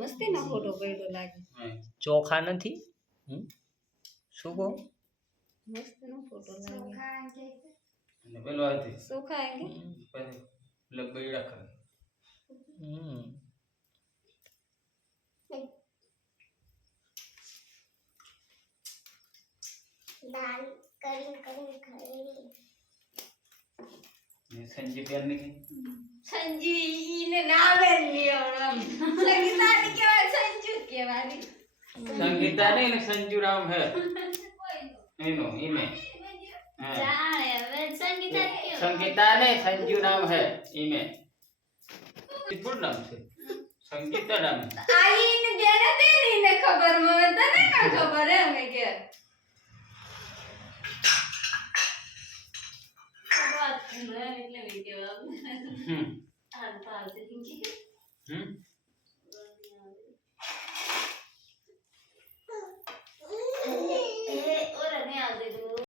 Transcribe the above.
મસ્તીનો photo પડ્યો લાગે. ચોખા નથી શું કહો મસ્તીનો ફોટો લાગે. અને પેલો આથી સોખા કે પછી લબૈડા કરે. દાલ કરી ને સંજી બેન ને કે સંજી ને નામે લ્યો રામ. સંગીતા ને કેવાય સંજુ કેવાય. संगीता नहीं ना संजू राम है इनो इमे જાણે હવે સંગીતા કેવું संगीता ने संजू नाम है इमे पूर्ण नाम से संगीता नाम है આઈ ને બેને તેની ને ખબર મને તને કા ખબર હે મે કે વાત એટલે વિડિયો આ પાલ થી